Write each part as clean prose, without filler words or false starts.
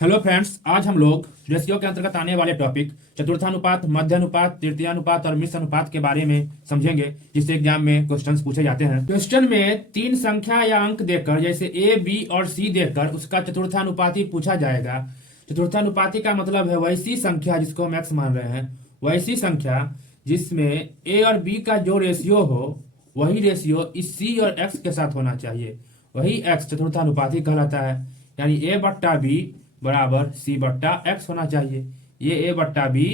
Hello friends, आज हम लोग रेशियो के अंतर्गत आने वाले टॉपिक चतुर्थानुपात, मध्यानुपात, तृतीयानुपात और मिश्र अनुपात के बारे में समझेंगे, जिससे एग्जाम में क्वेश्चंस पूछे जाते हैं। क्वेश्चन में तीन संख्या या अंक देकर, जैसे ए, बी और सी देकर उसका चतुर्थानुपाती पूछा जाएगा। चतुर्थानुपाती का मतलब है वैसी संख्या जिसको हम एक्स मान रहे हैं, वैसी संख्या जिसमें ए और बी का जो रेशियो हो वही रेशियो इस सी और एक्स के साथ होना चाहिए, वही एक्स चतुर्थानुपाती कहलाता है। यानी ए बट्टा बी बराबर सी बट्टा एक्स होना चाहिए। ये ए बट्टा बी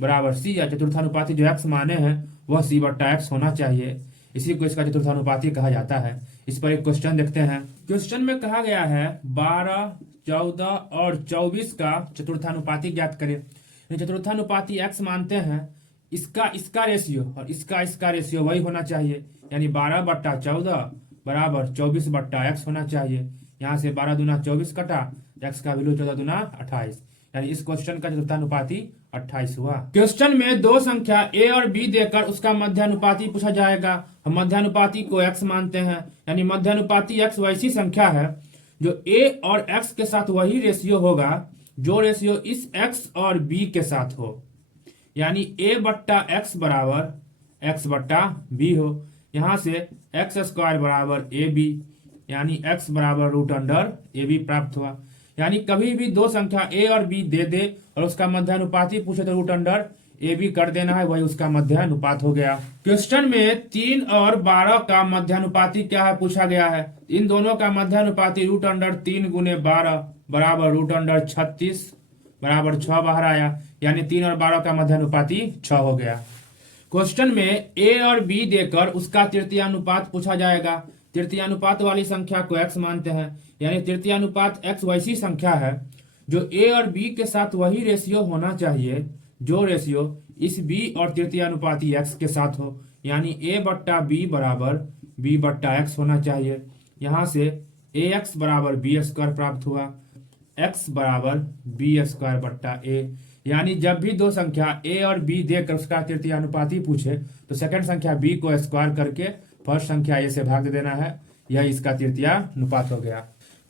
बराबर सी या चतुर्थानुपाती जो एक्स माने हैं वह सी बट्टा एक्स होना चाहिए। इसी को इसका चतुर्थानुपाती कहा जाता है। इस पर एक क्वेश्चन देखते हैं। क्वेश्चन में कहा गया है 12, 14 और 24 का चतुर्थानुपाती ज्ञात करें। चतुर्थानुपाती एक्स मानते हैं, इसका इसका रेशियो और इसका रेशियो वही होना चाहिए। यानी 12 बट्टा 14 बराबर 24 बट्टा एक्स होना चाहिए। यहाँ से 12 दूना 24 कटा, एक्स का वैल्यू 14 दूना 28, यानी इस क्वेश्चन का चतुर्थानुपाती 28 हुआ। क्वेश्चन में दो संख्या ए और बी देकर उसका मध्यानुपाती पूछा जाएगा। हम मध्यानुपाती को एक्स मानते हैं, यानी मध्यानुपाती एक्स वैसी संख्या है जो ए और एक्स के साथ वही रेशियो होगा जो रेशियो इस एक्स और बी के साथ हो। यानी ए बट्टा एक्स बराबर एक्स बट्टा बी हो। यहाँ से एक्स स्क्वायर बराबर ए बी, यानी एक्स बराबर रूट अंडर ए बी प्राप्त हुआ। यानी कभी भी दो संख्या ए और बी दे दे और उसका मध्यानुपाती पूछे तो रूट अंडर ए बी कर देना है, वही उसका मध्यानुपात हो गया। क्वेश्चन में 3 और 12 का मध्यानुपाती क्या है पूछा गया है। इन दोनों का मध्यानुपाती रूट अंडर 3 गुने 12 बराबर रूट अंडर 36 बराबर 6 बाहर आया। यानी 3 और 12 का मध्यानुपाती 6 हो गया। क्वेश्चन में ए और बी देकर उसका तृतीयानुपात पूछा जाएगा। तृतीयानुपात वाली संख्या को एक्स मानते हैं, यानी तृतीयानुपात एक्स वैसी संख्या है जो ए और बी के साथ वही रेशियो होना चाहिए जो रेशियो इस बी और तृतीयानुपाती एक्स के साथ हो। यानी ए बट्टा बी बराबर बी बट्टा एक्स होना चाहिए। यहाँ से ए एक्स बराबर बी स्क्वायर प्राप्त हुआ, एक्स बराबर बी स्क्वायर बट्टा ए। यानी जब भी दो संख्या ए और बी देकर उसका तृतीयानुपाती पूछे तो सेकंड संख्या बी को स्क्वायर करके फर्स्ट संख्या ए से भाग दे देना है। यह इसका तृतीयानुपात हो गया।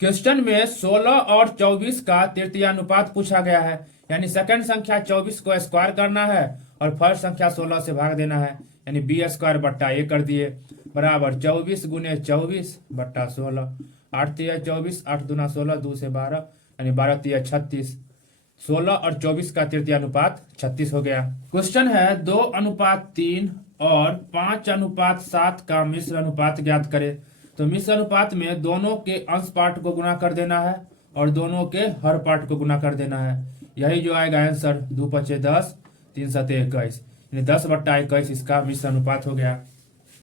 क्वेश्चन में 16 और 24 का तृतीयानुपात पूछा गया है। यानी सेकंड संख्या 24 को स्क्वायर करना है और फर्स्ट संख्या 16 से भाग देना है। यानी बी स्क्वायर बट्टा ए कर दिए बराबर 24 गुने 24 बट्टा 16। 8 तिया 24, 8 दूना 16, 2 से 12, यानी 12 तिया 36। 16 और 24 का तृतीयानुपात 36 हो गया। क्वेश्चन है 2:3 और 5:7 का मिश्र अनुपात ज्ञात करें। तो मिश्र अनुपात में दोनों के अंश पार्ट को गुना कर देना है और दोनों के हर पार्ट को गुना कर देना है। यही जो आएगा आंसर 2 × 5 = 10, 3 × 7 = 21, यानी 10 बट्टा 21 इसका मिश्र अनुपात हो गया।